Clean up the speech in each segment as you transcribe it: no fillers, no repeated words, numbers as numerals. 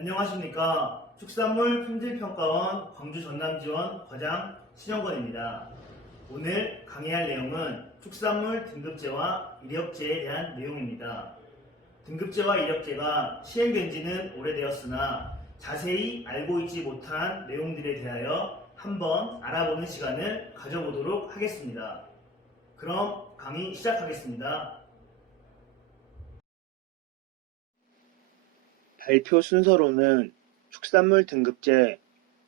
안녕하십니까. 축산물 품질평가원 광주 전남지원 과장 신영건입니다. 오늘 강의할 내용은 축산물 등급제와 이력제에 대한 내용입니다. 등급제와 이력제가 시행된 지는 오래되었으나 자세히 알고 있지 못한 내용들에 대하여 한번 알아보는 시간을 가져보도록 하겠습니다. 그럼 강의 시작하겠습니다. 발표 순서로는 축산물 등급제,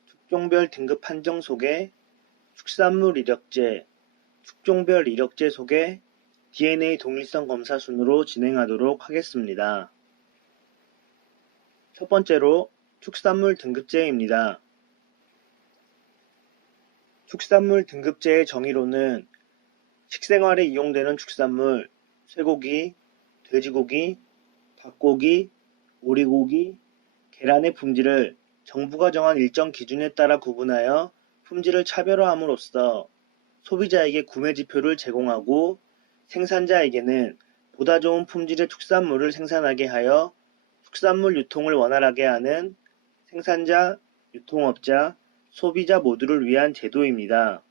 축종별 등급 판정 소개, 축산물 이력제, 축종별 이력제 소개, DNA 동일성 검사 순으로 진행하도록 하겠습니다. 첫 번째로 축산물 등급제입니다. 축산물 등급제의 정의로는 식생활에 이용되는 축산물, 쇠고기, 돼지고기, 닭고기, 오리고기, 계란의 품질을 정부가 정한 일정 기준에 따라 구분하여 품질을 차별화함으로써 소비자에게 구매 지표를 제공하고 생산자에게는 보다 좋은 품질의 축산물을 생산하게 하여 축산물 유통을 원활하게 하는 생산자, 유통업자, 소비자 모두를 위한 제도입니다.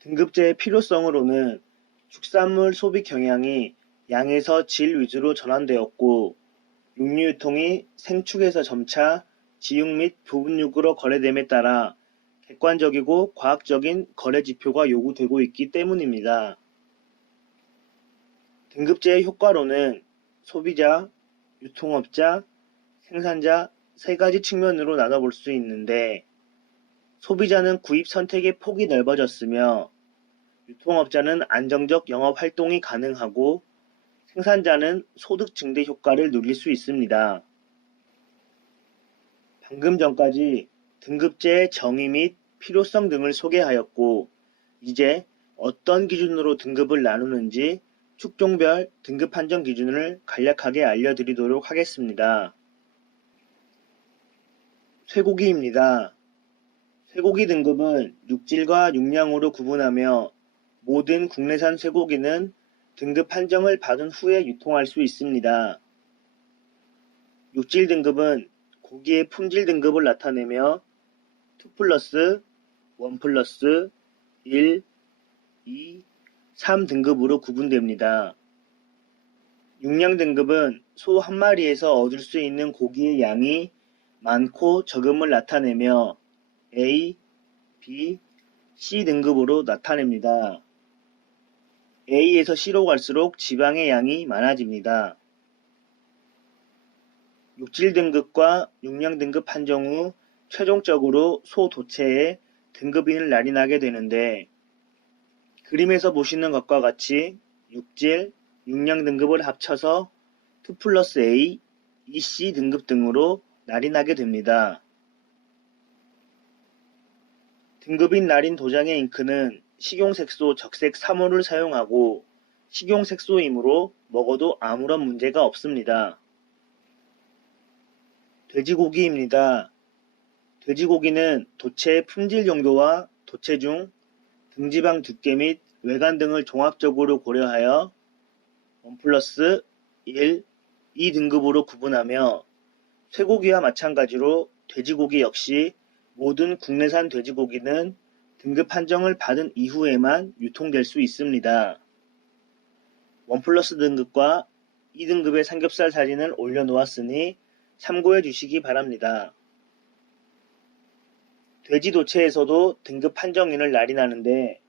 등급제의 필요성으로는 축산물 소비 경향이 양에서 질 위주로 전환되었고 육류 유통이 생축에서 점차 지육 및 부분육으로 거래됨에 따라 객관적이고 과학적인 거래 지표가 요구되고 있기 때문입니다. 등급제의 효과로는 소비자, 유통업자, 생산자 세 가지 측면으로 나눠볼 수 있는데 소비자는 구입 선택의 폭이 넓어졌으며 유통업자는 안정적 영업 활동이 가능하고 생산자는 소득 증대 효과를 누릴 수 있습니다. 방금 전까지 등급제의 정의 및 필요성 등을 소개하였고 이제 어떤 기준으로 등급을 나누는지 축종별 등급 판정 기준을 간략하게 알려드리도록 하겠습니다. 쇠고기입니다. 쇠고기 등급은 육질과 육량으로 구분하며 모든 국내산 쇠고기는 등급 판정을 받은 후에 유통할 수 있습니다. 육질 등급은 고기의 품질 등급을 나타내며 2+, 1+, 1, 2, 3 등급으로 구분됩니다. 육량 등급은 소 한 마리에서 얻을 수 있는 고기의 양이 많고 적음을 나타내며 A, B, C 등급으로 나타냅니다. A에서 C로 갈수록 지방의 양이 많아집니다. 육질 등급과 육량 등급 판정 후 최종적으로 소 도체에 등급인을 날인하게 되는데 그림에서 보시는 것과 같이 육질, 육량 등급을 합쳐서 2+A, EC 등급 등으로 날인하게 됩니다. 등급인 날인 도장의 잉크는 식용색소 적색 3호를 사용하고 식용색소이므로 먹어도 아무런 문제가 없습니다. 돼지고기입니다. 돼지고기는 도체의 품질 용도와 도체 중 등지방 두께 및 외관 등을 종합적으로 고려하여 1+, 1, 2 등급으로 구분하며 쇠고기와 마찬가지로 돼지고기 역시 모든 국내산 돼지고기는 등급 판정을 받은 이후에만 유통될 수 있습니다. 1+ 등급과 2등급의 삼겹살 사진을 올려놓았으니 참고해 주시기 바랍니다. 돼지 도체에서도 등급 판정인을 날인하는데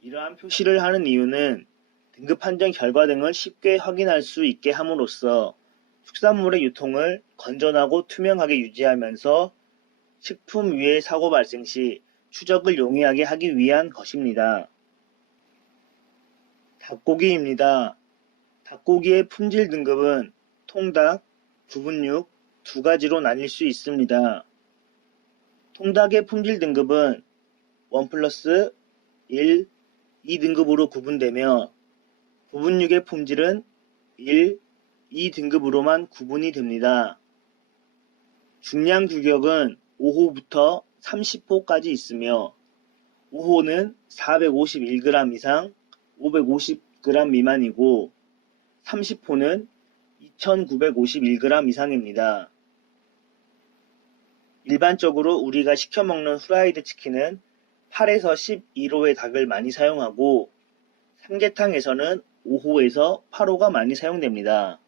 이러한 표시를 하는 이유는 등급 판정 결과 등을 쉽게 확인할 수 있게 함으로써 축산물의 유통을 건전하고 투명하게 유지하면서 식품 위해 사고 발생 시 추적을 용이하게 하기 위한 것입니다. 닭고기입니다. 닭고기의 품질 등급은 통닭, 부분육 두 가지로 나뉠 수 있습니다. 통닭의 품질 등급은 1+, 1, 2 등급으로 구분되며 부분육의 품질은 1, 2 등급으로만 구분이 됩니다. 중량 규격은 5호부터 30호까지 있으며 5호는 451g 이상 550g 미만이고 30호는 2,951g 이상입니다. 일반적으로 우리가 시켜 먹는 후라이드 치킨은 8에서 12호의 닭을 많이 사용하고 삼계탕에서는 5호에서 8호가 많이 사용됩니다.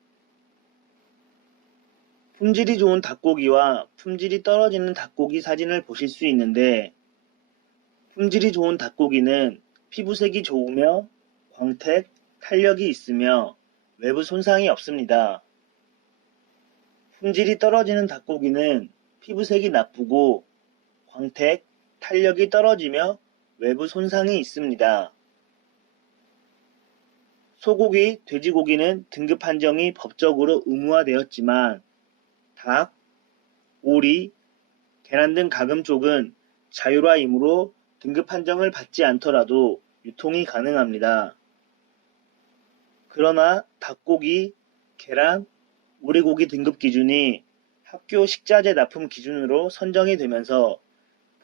품질이 좋은 닭고기와 품질이 떨어지는 닭고기 사진을 보실 수 있는데, 품질이 좋은 닭고기는 피부색이 좋으며 광택, 탄력이 있으며 외부 손상이 없습니다. 품질이 떨어지는 닭고기는 피부색이 나쁘고 광택, 탄력이 떨어지며 외부 손상이 있습니다. 소고기, 돼지고기는 등급 판정이 법적으로 의무화되었지만 닭, 오리, 계란 등 가금 쪽은 자율화이므로 등급 판정을 받지 않더라도 유통이 가능합니다. 그러나 닭고기, 계란, 오리고기 등급 기준이 학교 식자재 납품 기준으로 선정이 되면서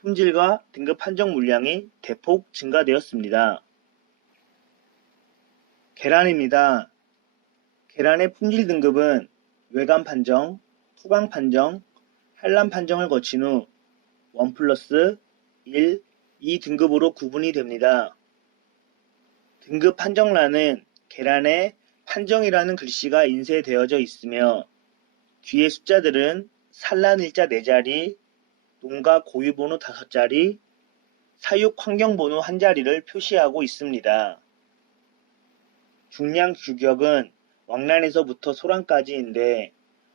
품질과 등급 판정 물량이 대폭 증가되었습니다. 계란입니다. 계란의 품질 등급은 외관 판정, 투광 판정, 한람 판정을 거친 후 1+, 1, 2 등급으로 구분이 됩니다. 등급 판정란은 계란에 판정이라는 글씨가 인쇄되어져 있으며 뒤에 숫자들은 산란일자 4자리, 농가 고유번호 5자리, 사육 환경번호 1자리를 표시하고 있습니다. 중량 규격은 왕란에서부터 소란까지인데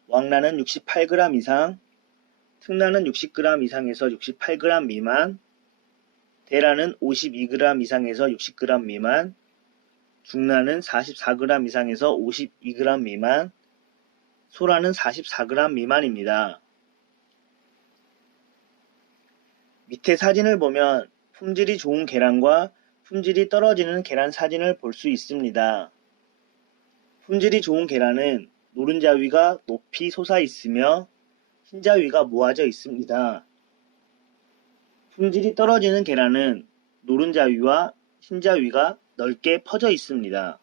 왕란은 68g 이상, 특란은 60g 이상에서 68g 미만, 대란은 52g 이상에서 60g 미만, 중란은 44g 이상에서 52g 미만, 소란은 44g 미만입니다. 밑에 사진을 보면 품질이 좋은 계란과 품질이 떨어지는 계란 사진을 볼 수 있습니다. 품질이 좋은 계란은 노른자 위가 높이 솟아 있으며 흰자 위가 모아져 있습니다. 품질이 떨어지는 계란은 노른자 위와 흰자 위가 넓게 퍼져 있습니다.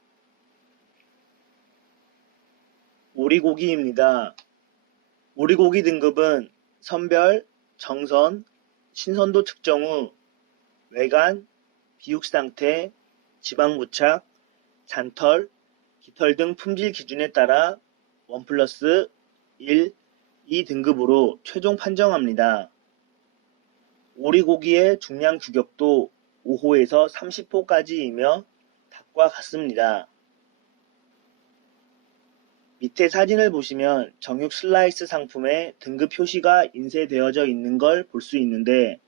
오리고기입니다. 오리고기 등급은 선별, 정선, 신선도 측정 후 외관, 비육 상태, 지방 부착, 잔털, 깃털 등 품질 기준에 따라 1+, 1, 2 등급으로 최종 판정합니다. 오리고기의 중량 규격도 5호에서 30호까지이며 닭과 같습니다. 밑에 사진을 보시면 정육 슬라이스 상품에 등급 표시가 인쇄되어져 있는 걸 볼 수 있는데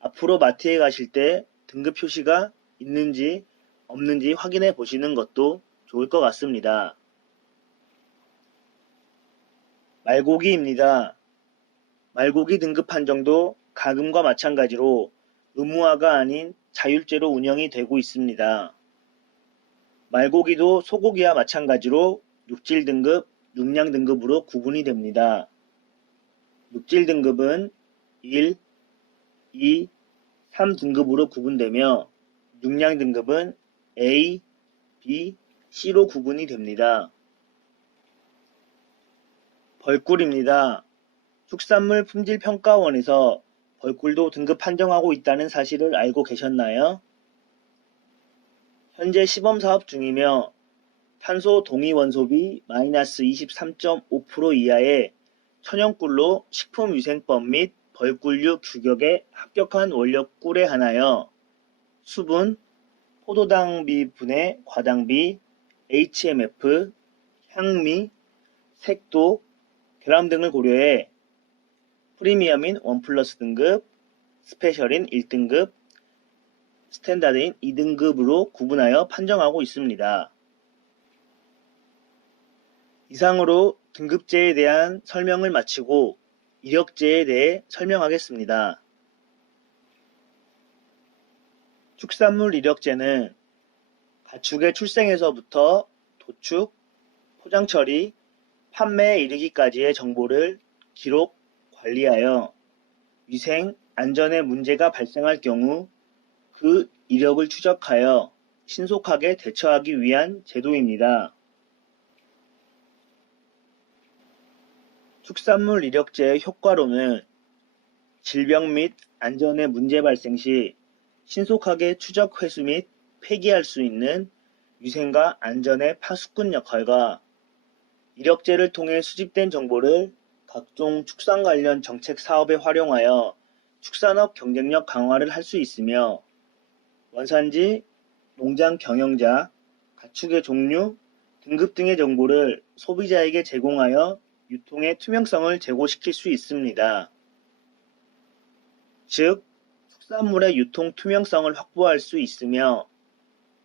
앞으로 마트에 가실 때 등급 표시가 있는지 없는지 확인해 보시는 것도 좋을 것 같습니다. 말고기입니다. 말고기 등급 판정도 가금과 마찬가지로 의무화가 아닌 자율제로 운영이 되고 있습니다. 말고기도 소고기와 마찬가지로 육질 등급, 육량 등급으로 구분이 됩니다. 육질 등급은 1, 2, 3 등급으로 구분되며 육량 등급은 A, B, C로 구분이 됩니다. 벌꿀입니다. 축산물 품질평가원에서 벌꿀도 등급 판정하고 있다는 사실을 알고 계셨나요? 현재 시범사업 중이며 탄소 동위원소비 -23.5% 이하의 천연꿀로 식품위생법 및 벌꿀류 규격에 합격한 원료 꿀에 한하여 수분, 포도당비 분해 과당비, HMF, 향미, 색도, 결함 등을 고려해 프리미엄인 1+ 등급, 스페셜인 1등급, 스탠다드인 2등급으로 구분하여 판정하고 있습니다. 이상으로 등급제에 대한 설명을 마치고 이력제에 대해 설명하겠습니다. 축산물 이력제는 가축의 출생에서부터 도축, 포장 처리, 판매에 이르기까지의 정보를 기록, 관리하여 위생, 안전에 문제가 발생할 경우 그 이력을 추적하여 신속하게 대처하기 위한 제도입니다. 축산물 이력제의 효과로는 질병 및 안전에 문제 발생 시 신속하게 추적 회수 및 폐기할 수 있는 위생과 안전의 파수꾼 역할과 이력제를 통해 수집된 정보를 각종 축산 관련 정책 사업에 활용하여 축산업 경쟁력 강화를 할 수 있으며 원산지, 농장 경영자, 가축의 종류, 등급 등의 정보를 소비자에게 제공하여 유통의 투명성을 제고시킬 수 있습니다. 즉, 축산물의 유통 투명성을 확보할 수 있으며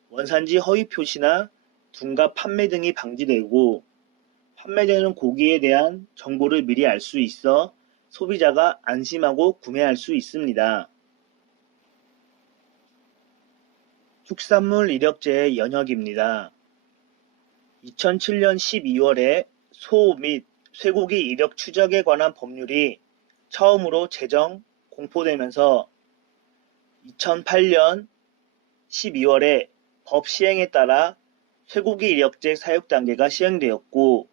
원산지 허위 표시나 둔갑 판매 등이 방지되고 판매되는 고기에 대한 정보를 미리 알 수 있어 소비자가 안심하고 구매할 수 있습니다. 축산물 이력제의 연역입니다. 2007년 12월에 소 및 쇠고기 이력 추적에 관한 법률이 처음으로 제정, 공포되면서 2008년 12월에 법 시행에 따라 쇠고기 이력제 사육 단계가 시행되었고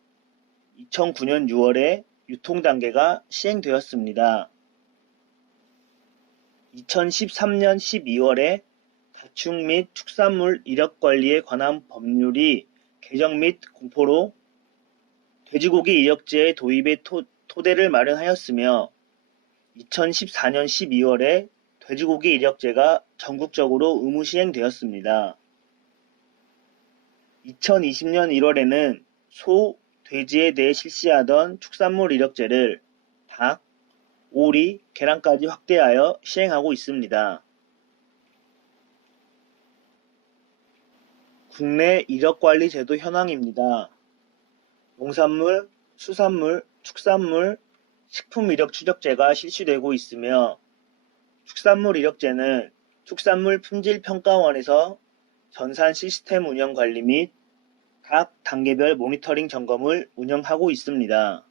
2009년 6월에 유통 단계가 시행되었습니다. 2013년 12월에 가축 및 축산물 이력 관리에 관한 법률이 개정 및 공포로 돼지고기 이력제의 도입의 토대를 마련하였으며 2014년 12월에 돼지고기 이력제가 전국적으로 의무 시행되었습니다. 2020년 1월에는 소, 돼지에 대해 실시하던 축산물 이력제를 닭, 오리, 계란까지 확대하여 시행하고 있습니다. 국내 이력관리 제도 현황입니다. 농산물, 수산물, 축산물, 식품 이력 추적제가 실시되고 있으며 축산물 이력제는 축산물 품질평가원에서 전산 시스템 운영 관리 및 각 단계별 모니터링 점검을 운영하고 있습니다.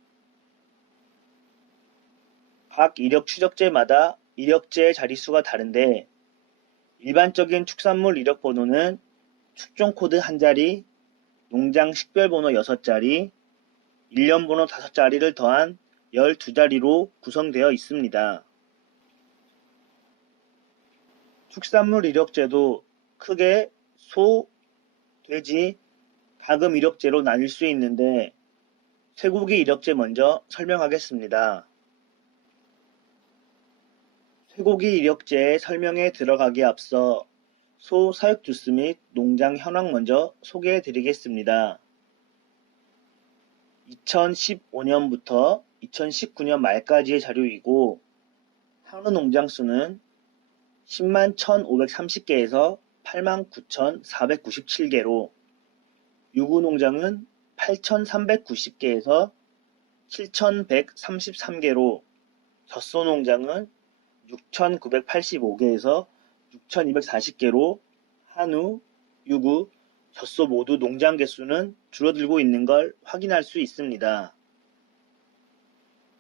각 이력 추적제마다 이력제의 자릿수가 다른데 일반적인 축산물 이력 번호는 축종 코드 1자리, 농장 식별번호 6자리, 일련번호 5자리를 더한 12자리로 구성되어 있습니다. 축산물 이력제도 크게 소, 돼지, 닭음 이력제로 나뉠 수 있는데 쇠고기 이력제 먼저 설명하겠습니다. 쇠고기 이력제의 설명에 들어가기에 앞서 소 사육 주스 및 농장 현황 먼저 소개해 드리겠습니다. 2015년부터 2019년 말까지의 자료이고 한우 농장 수는 10만 1,530개에서 8만 9,497개로 유구 농장은 8,390개에서 7,133개로 젖소 농장은 6,985개에서 6,240개로 한우, 유구, 젖소 모두 농장 개수는 줄어들고 있는 걸 확인할 수 있습니다.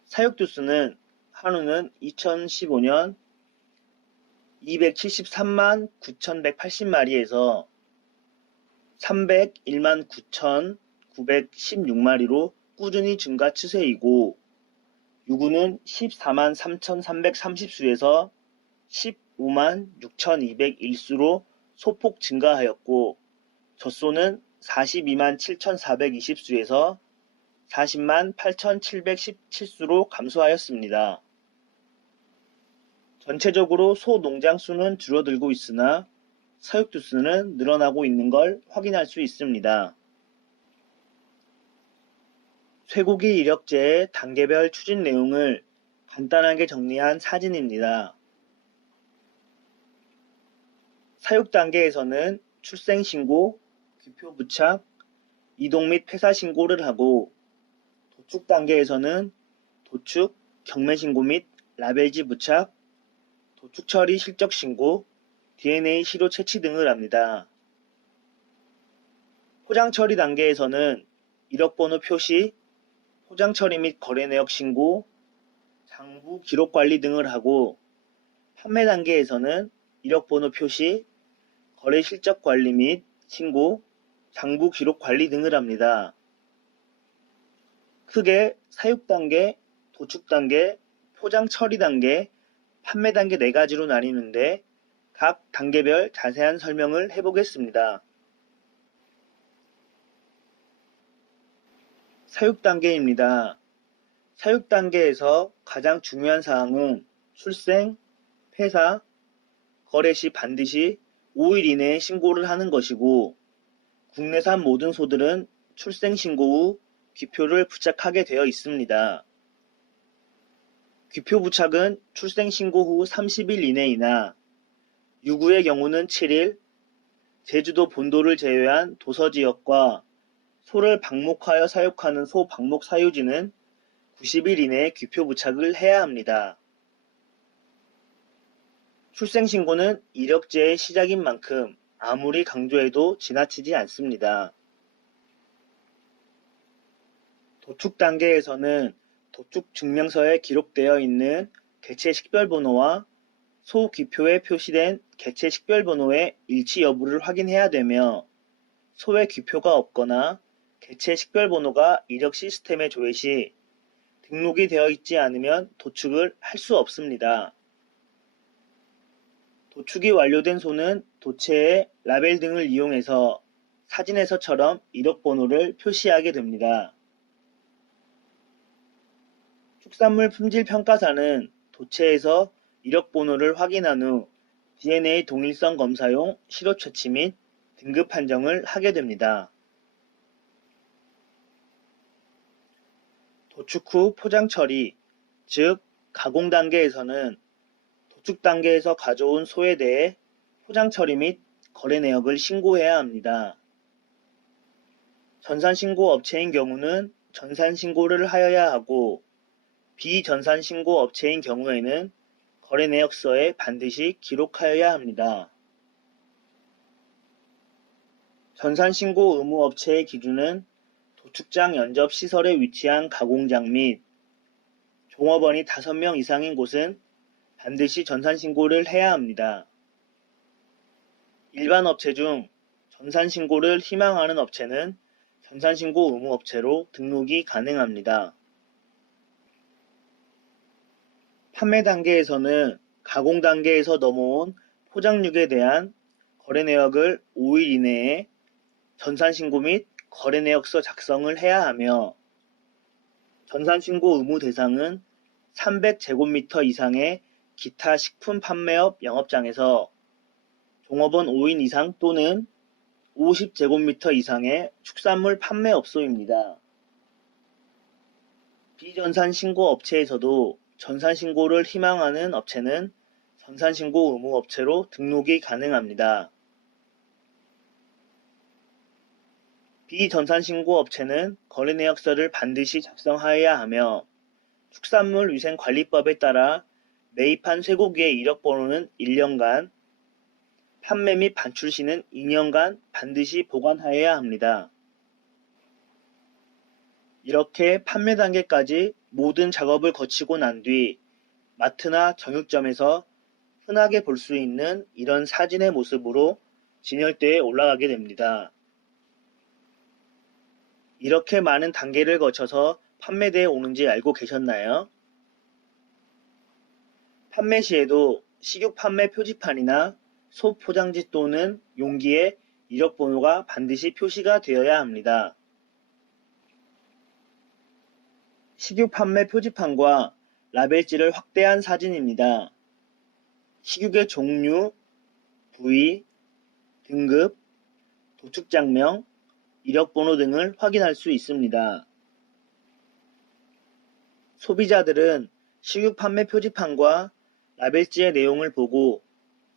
사육두수는 한우는 2015년 273만 9,180마리에서 301만 9,916마리로 꾸준히 증가 추세이고 유구는 14만 3,330수에서 15만 6,201수로 소폭 증가하였고 젖소는 42만 7,420수에서 40만 8,717수로 감소하였습니다. 전체적으로 소 농장 수는 줄어들고 있으나 사육두 수는 늘어나고 있는 걸 확인할 수 있습니다. 쇠고기 이력제의 단계별 추진 내용을 간단하게 정리한 사진입니다. 사육 단계에서는 출생신고, 규표 부착, 이동 및 폐사 신고를 하고 도축 단계에서는 도축, 경매신고 및 라벨지 부착, 도축 처리 실적 신고, DNA 시료 채취 등을 합니다. 포장 처리 단계에서는 이력번호 표시, 포장 처리 및 거래 내역 신고, 장부 기록 관리 등을 하고 판매 단계에서는 이력번호 표시, 거래 실적 관리 및 신고, 장부 기록 관리 등을 합니다. 크게 사육 단계, 도축 단계, 포장 처리 단계, 판매 단계 4가지로 나뉘는데 각 단계별 자세한 설명을 해보겠습니다. 사육 단계입니다. 사육 단계에서 가장 중요한 사항은 출생, 폐사, 거래 시 반드시 5일 이내에 신고를 하는 것이고, 국내산 모든 소들은 출생 신고 후 귀표를 부착하게 되어 있습니다. 귀표 부착은 출생 신고 후 30일 이내이나 유구의 경우는 7일, 제주도 본도를 제외한 도서지역과 소를 방목하여 사육하는 소 방목 사유지는 90일 이내에 귀표 부착을 해야 합니다. 출생신고는 이력제의 시작인 만큼 아무리 강조해도 지나치지 않습니다. 도축 단계에서는 도축 증명서에 기록되어 있는 개체 식별번호와 소 귀표에 표시된 개체 식별번호의 일치 여부를 확인해야 되며, 소의 귀표가 없거나 개체 식별번호가 이력 시스템에 조회 시 등록이 되어 있지 않으면 도축을 할 수 없습니다. 도축이 완료된 소는 도체에 라벨 등을 이용해서 사진에서처럼 이력번호를 표시하게 됩니다. 축산물 품질평가사는 도체에서 이력번호를 확인한 후 DNA 동일성 검사용 시로 채취 및 등급 판정을 하게 됩니다. 도축 후 포장 처리, 즉 가공 단계에서는 도축 단계에서 가져온 소에 대해 포장 처리 및 거래 내역을 신고해야 합니다. 전산신고 업체인 경우는 전산신고를 하여야 하고, 비전산신고 업체인 경우에는 거래 내역서에 반드시 기록하여야 합니다. 전산신고 의무 업체의 기준은 도축장 연접 시설에 위치한 가공장 및 종업원이 5명 이상인 곳은 반드시 전산신고를 해야 합니다. 일반 업체 중 전산신고를 희망하는 업체는 전산신고 의무 업체로 등록이 가능합니다. 판매 단계에서는 가공 단계에서 넘어온 포장육에 대한 거래 내역을 5일 이내에 전산신고 및 거래 내역서 작성을 해야 하며, 전산신고 의무 대상은 300제곱미터 이상의 기타 식품 판매업 영업장에서 종업원 5인 이상 또는 50제곱미터 이상의 축산물 판매업소입니다. 비전산신고 업체에서도 전산신고를 희망하는 업체는 전산신고 의무 업체로 등록이 가능합니다. 비전산신고 업체는 거래 내역서를 반드시 작성하여야 하며, 축산물위생관리법에 따라 매입한 쇠고기의 이력번호는 1년간, 판매 및 반출 시는 2년간 반드시 보관하여야 합니다. 이렇게 판매 단계까지 모든 작업을 거치고 난 뒤 마트나 정육점에서 흔하게 볼 수 있는 이런 사진의 모습으로 진열대에 올라가게 됩니다. 이렇게 많은 단계를 거쳐서 판매대에 오는지 알고 계셨나요? 판매 시에도 식육 판매 표지판이나 소 포장지 또는 용기에 이력번호가 반드시 표시가 되어야 합니다. 식육 판매 표지판과 라벨지를 확대한 사진입니다. 식육의 종류, 부위, 등급, 도축장명, 이력번호 등을 확인할 수 있습니다. 소비자들은 식육 판매 표지판과 라벨지의 내용을 보고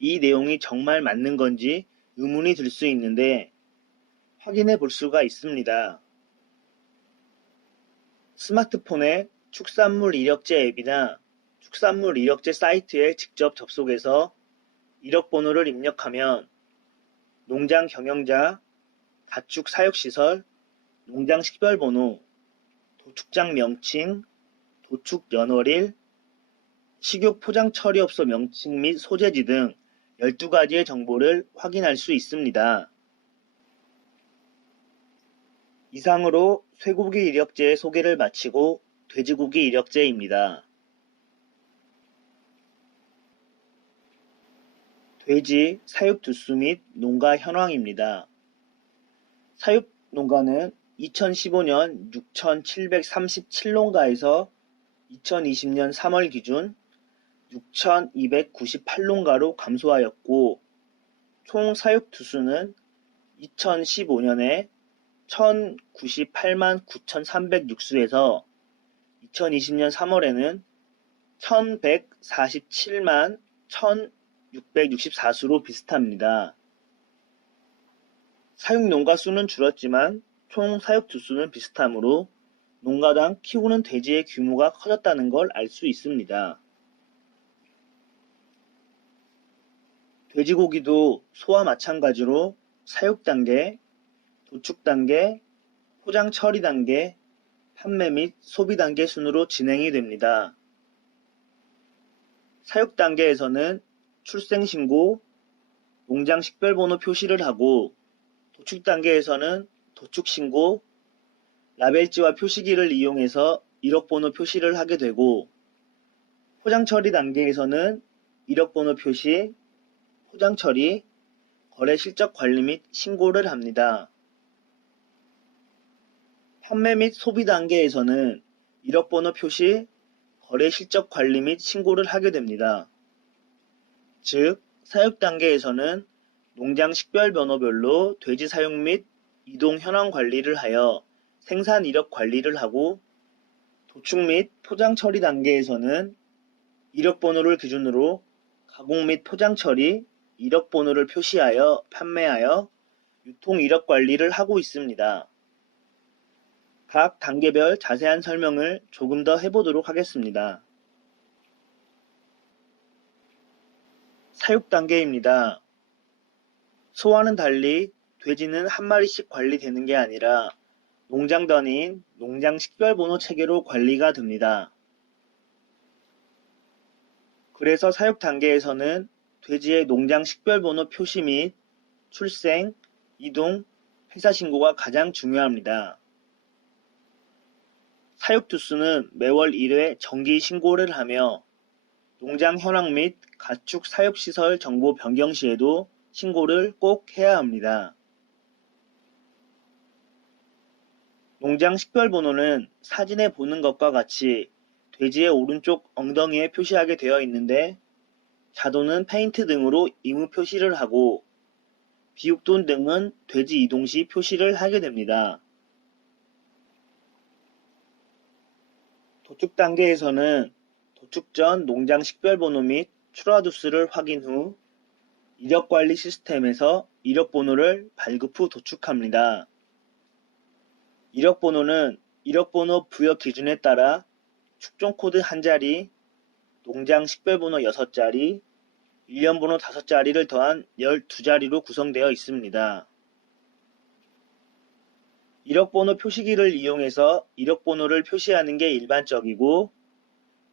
이 내용이 정말 맞는 건지 의문이 들 수 있는데 확인해 볼 수가 있습니다. 스마트폰에 축산물 이력제 앱이나 축산물 이력제 사이트에 직접 접속해서 이력번호를 입력하면 농장 경영자, 가축 사육시설, 농장 식별번호, 도축장 명칭, 도축 연월일, 식육 포장 처리업소 명칭 및 소재지 등 12가지의 정보를 확인할 수 있습니다. 이상으로 쇠고기 이력제의 소개를 마치고 돼지고기 이력제입니다. 돼지 사육 두수 및 농가 현황입니다. 사육 농가는 2015년 6,737농가에서 2020년 3월 기준 6,298농가로 감소하였고, 총 사육 두수는 2015년에 1,098만 9,306수에서 2020년 3월에는 1,147만 1,664수로 비슷합니다. 사육 농가 수는 줄었지만 총 사육 두수는 비슷하므로 농가당 키우는 돼지의 규모가 커졌다는 걸 알 수 있습니다. 돼지고기도 소와 마찬가지로 사육 단계, 도축 단계, 포장 처리 단계, 판매 및 소비 단계 순으로 진행이 됩니다. 사육 단계에서는 출생 신고, 농장 식별번호 표시를 하고, 도축 단계에서는 도축 신고, 라벨지와 표시기를 이용해서 이력번호 표시를 하게 되고, 포장 처리 단계에서는 이력번호 표시, 포장 처리, 거래 실적 관리 및 신고를 합니다. 판매 및 소비 단계에서는 이력번호 표시, 거래 실적 관리 및 신고를 하게 됩니다. 즉, 사육 단계에서는 농장 식별 번호별로 돼지 사육 및 이동 현황 관리를 하여 생산 이력 관리를 하고, 도축 및 포장 처리 단계에서는 이력 번호를 기준으로 가공 및 포장 처리, 이력 번호를 표시하여 판매하여 유통 이력 관리를 하고 있습니다. 각 단계별 자세한 설명을 조금 더 해보도록 하겠습니다. 사육 단계입니다. 소와는 달리 돼지는 한 마리씩 관리되는 게 아니라 농장 단위인 농장 식별번호 체계로 관리가 됩니다. 그래서 사육 단계에서는 돼지의 농장 식별번호 표시 및 출생, 이동, 폐사 신고가 가장 중요합니다. 사육 두수는 매월 1회 정기 신고를 하며 농장 현황 및 가축 사육시설 정보 변경 시에도 신고를 꼭 해야 합니다. 농장 식별번호는 사진에 보는 것과 같이 돼지의 오른쪽 엉덩이에 표시하게 되어 있는데, 자도는 페인트 등으로 이무 표시를 하고 비육돈 등은 돼지 이동 시 표시를 하게 됩니다. 도축 단계에서는 도축 전 농장 식별번호 및 출하두수를 확인 후 이력관리 시스템에서 이력번호를 발급 후 도축합니다. 이력번호는 이력번호 부여 기준에 따라 축종코드 1자리, 농장 식별번호 6자리, 일련번호 5자리를 더한 12자리로 구성되어 있습니다. 이력번호 표시기를 이용해서 이력번호를 표시하는 게 일반적이고,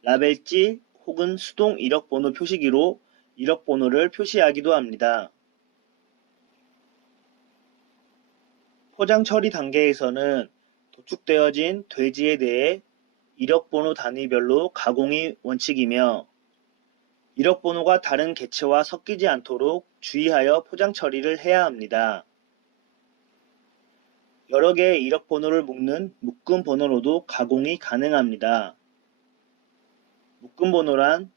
라벨지 혹은 수동 이력번호 표시기로 이력번호를 표시하기도 합니다. 포장 처리 단계에서는 도축되어진 돼지에 대해 이력번호 단위별로 가공이 원칙이며, 이력번호가 다른 개체와 섞이지 않도록 주의하여 포장 처리를 해야 합니다. 여러 개의 이력번호를 묶는 묶음번호로도 가공이 가능합니다. 묶음번호란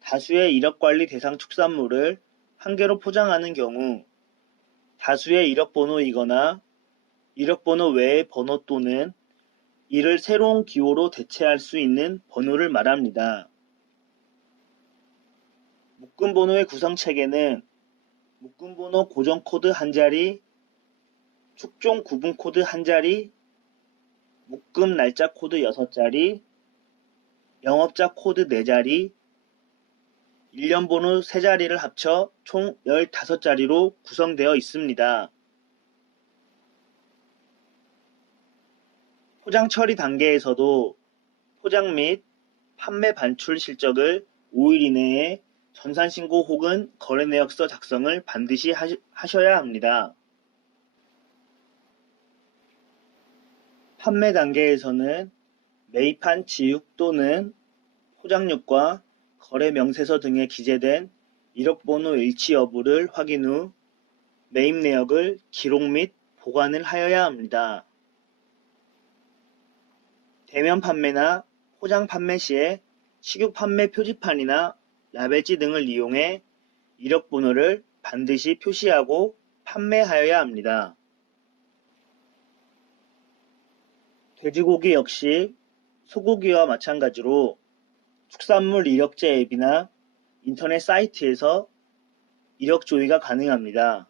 다수의 이력관리 대상 축산물을 한 개로 포장하는 경우 다수의 이력번호이거나 이력번호 외의 번호 또는 이를 새로운 기호로 대체할 수 있는 번호를 말합니다. 묶음번호의 구성체계는 묶음번호 고정코드 1자리, 축종 구분코드 1자리, 묶음 날짜 코드 6자리, 영업자 코드 4자리, 일련번호 3자리를 합쳐 총 15자리로 구성되어 있습니다. 포장 처리 단계에서도 포장 및 판매 반출 실적을 5일 이내에 전산신고 혹은 거래내역서 작성을 반드시 하셔야 합니다. 판매 단계에서는 매입한 지육 또는 포장육과 거래 명세서 등에 기재된 이력번호 일치 여부를 확인 후 매입 내역을 기록 및 보관을 하여야 합니다. 대면 판매나 포장 판매 시에 식육 판매 표지판이나 라벨지 등을 이용해 이력번호를 반드시 표시하고 판매하여야 합니다. 돼지고기 역시 소고기와 마찬가지로 축산물 이력제 앱이나 인터넷 사이트에서 이력 조회가 가능합니다.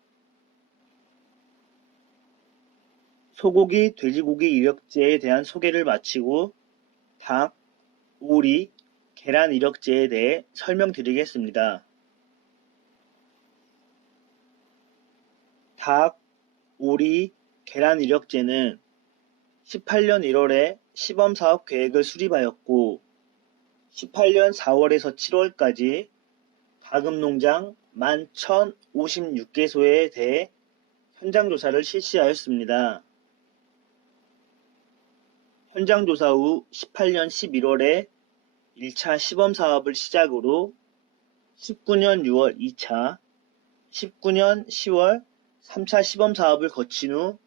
소고기, 돼지고기 이력제에 대한 소개를 마치고 닭, 오리, 계란 이력제에 대해 설명드리겠습니다. 닭, 오리, 계란 이력제는 18년 1월에 시범사업 계획을 수립하였고 18년 4월에서 7월까지 가금농장 11,056개소에 대해 현장조사를 실시하였습니다. 현장조사 후 18년 11월에 1차 시범사업을 시작으로 19년 6월 2차, 19년 10월 3차 시범사업을 거친 후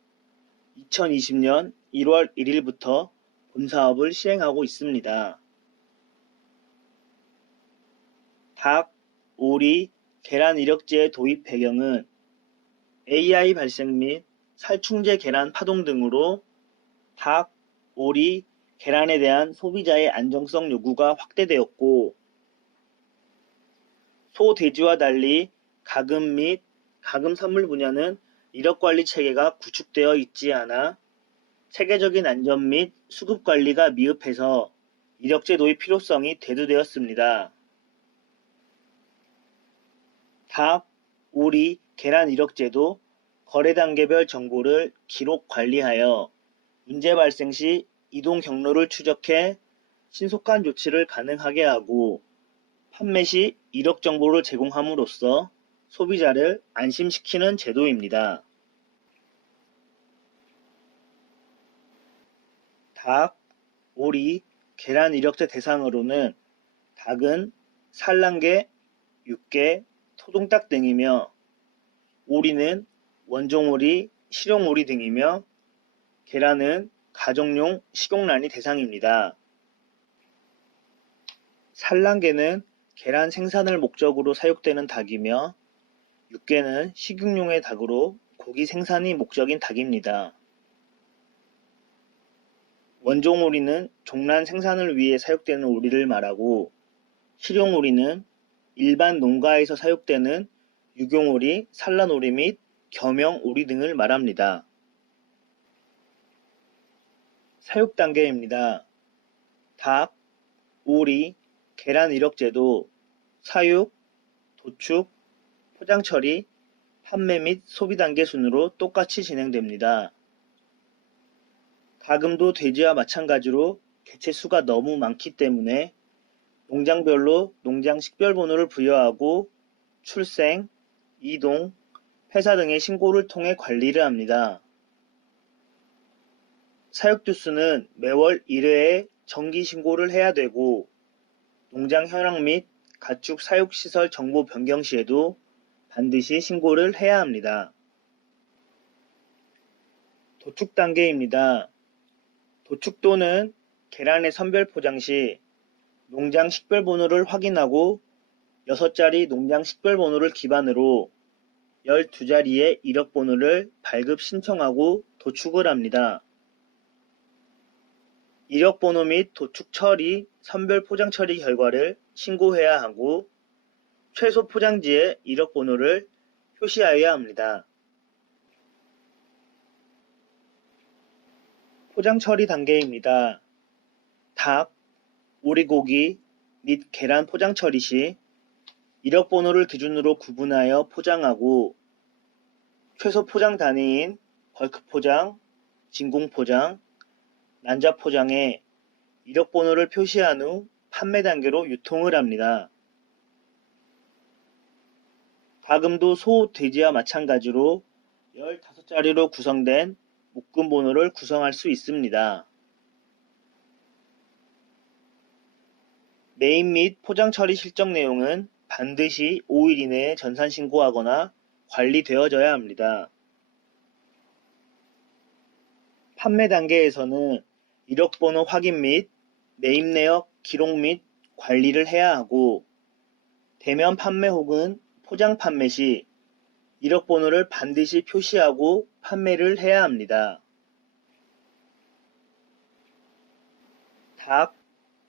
2020년 1월 1일부터 본사업을 시행하고 있습니다. 닭, 오리, 계란 이력제의 도입 배경은 AI 발생 및 살충제 계란 파동 등으로 닭, 오리, 계란에 대한 소비자의 안정성 요구가 확대되었고 소, 돼지와 달리 가금 및 가금 산물 분야는 이력관리 체계가 구축되어 있지 않아 체계적인 안전 및 수급 관리가 미흡해서 이력제 도입 필요성이 대두되었습니다. 닭, 오리, 계란 이력제도 거래 단계별 정보를 기록 관리하여 문제 발생 시 이동 경로를 추적해 신속한 조치를 가능하게 하고 판매 시 이력 정보를 제공함으로써 소비자를 안심시키는 제도입니다. 닭, 오리, 계란 이력제 대상으로는 닭은 산란계, 육계, 토종닭 등이며 오리는 원종오리, 실용오리 등이며 계란은 가정용 식용란이 대상입니다. 산란계는 계란 생산을 목적으로 사육되는 닭이며 육계는 식용용의 닭으로 고기 생산이 목적인 닭입니다. 원종오리는 종란 생산을 위해 사육되는 오리를 말하고 실용오리는 일반 농가에서 사육되는 육용오리, 산란오리 및 겸용오리 등을 말합니다. 사육 단계입니다. 닭, 오리, 계란 이력제도 사육, 도축, 포장 처리, 판매 및 소비 단계 순으로 똑같이 진행됩니다. 가금도 돼지와 마찬가지로 개체 수가 너무 많기 때문에 농장별로 농장 식별번호를 부여하고 출생, 이동, 폐사 등의 신고를 통해 관리를 합니다. 사육두수는 매월 1회에 정기 신고를 해야 되고 농장 현황 및 가축 사육시설 정보 변경 시에도 반드시 신고를 해야 합니다. 도축 단계입니다. 도축도는 계란의 선별 포장 시 농장 식별번호를 확인하고 6자리 농장 식별번호를 기반으로 12자리의 이력번호를 발급 신청하고 도축을 합니다. 이력번호 및 도축 처리, 선별 포장 처리 결과를 신고해야 하고 최소 포장지에 이력번호를 표시하여야 합니다. 포장 처리 단계입니다. 닭, 오리고기 및 계란 포장 처리 시 이력번호를 기준으로 구분하여 포장하고 최소 포장 단위인 벌크 포장, 진공 포장, 난자 포장에 이력번호를 표시한 후 판매 단계로 유통을 합니다. 닭음도 소, 돼지와 마찬가지로 15자리로 구성된 묶음 번호를 구성할 수 있습니다. 매입 및 포장 처리 실적 내용은 반드시 5일 이내에 전산 신고하거나 관리되어져야 합니다. 판매 단계에서는 이력 번호 확인 및 매입 내역 기록 및 관리를 해야 하고, 대면 판매 혹은 포장 판매 시 이력 번호를 반드시 표시하고 판매를 해야 합니다. 닭,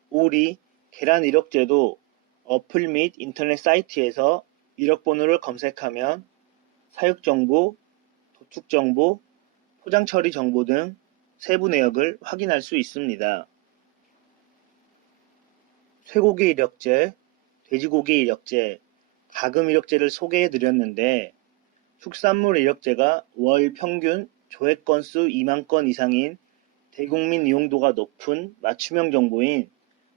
오리, 계란 이력제도 어플 및 인터넷 사이트에서 이력 번호를 검색하면 사육 정보, 도축 정보, 포장 처리 정보 등 세부 내역을 확인할 수 있습니다. 쇠고기 이력제, 돼지고기 이력제, 닭음 이력제를 소개해 드렸는데, 축산물 이력제가 월 평균 조회 건수 2만 건 이상인 대국민 이용도가 높은 맞춤형 정보인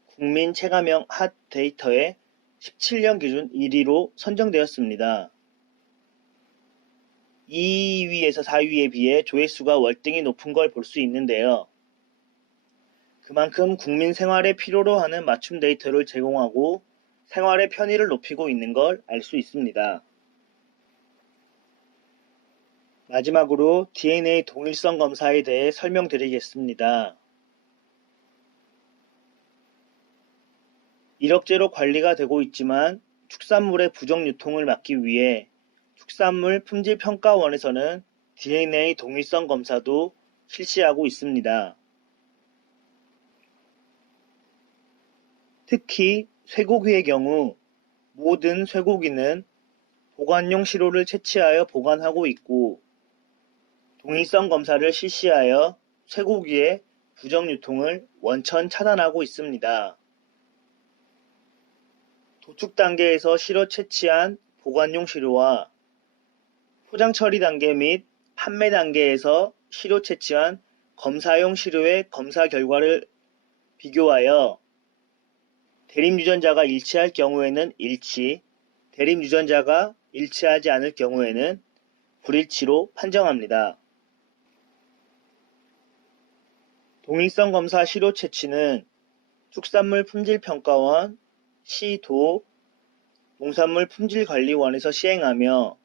국민 체감형 핫 데이터에 17년 기준 1위로 선정되었습니다. 2위에서 4위에 비해 조회수가 월등히 높은 걸 볼 수 있는데요. 그만큼 국민 생활에 필요로 하는 맞춤 데이터를 제공하고 생활의 편의를 높이고 있는 걸 알 수 있습니다. 마지막으로 DNA 동일성 검사에 대해 설명드리겠습니다. 이력제로 관리가 되고 있지만 축산물의 부정 유통을 막기 위해 축산물 품질평가원에서는 DNA 동일성 검사도 실시하고 있습니다. 특히 쇠고기의 경우 모든 쇠고기는 보관용 시로를 채취하여 보관하고 있고, 동일성 검사를 실시하여 쇠고기의 부정 유통을 원천 차단하고 있습니다. 도축 단계에서 시로 채취한 보관용 시로와 포장 처리 단계 및 판매 단계에서 시로 채취한 검사용 시로의 검사 결과를 비교하여 대림 유전자가 일치할 경우에는 일치, 대림 유전자가 일치하지 않을 경우에는 불일치로 판정합니다. 동일성 검사 시로 채취는 축산물 품질평가원, 시, 도, 농산물 품질관리원에서 시행하며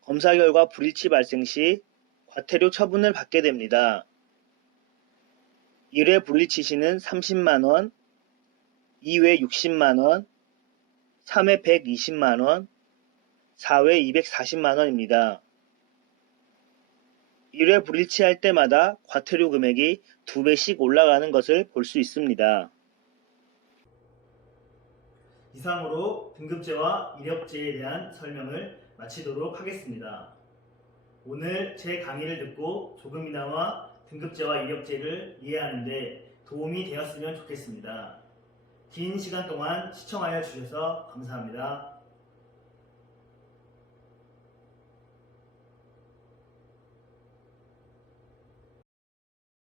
검사 결과 불일치 발생 시 과태료 처분을 받게 됩니다. 1회 불일치 시는 30만원, 2회 60만원, 3회 120만원, 4회 240만원입니다. 1회 불일치할 때마다 과태료 금액이 2배씩 올라가는 것을 볼 수 있습니다. 이상으로 등급제와 이력제에 대한 설명을 마치도록 하겠습니다. 오늘 제 강의를 듣고 조금이나마 등급제와 이력제를 이해하는 데 도움이 되었으면 좋겠습니다. 긴 시간 동안 시청하여 주셔서 감사합니다.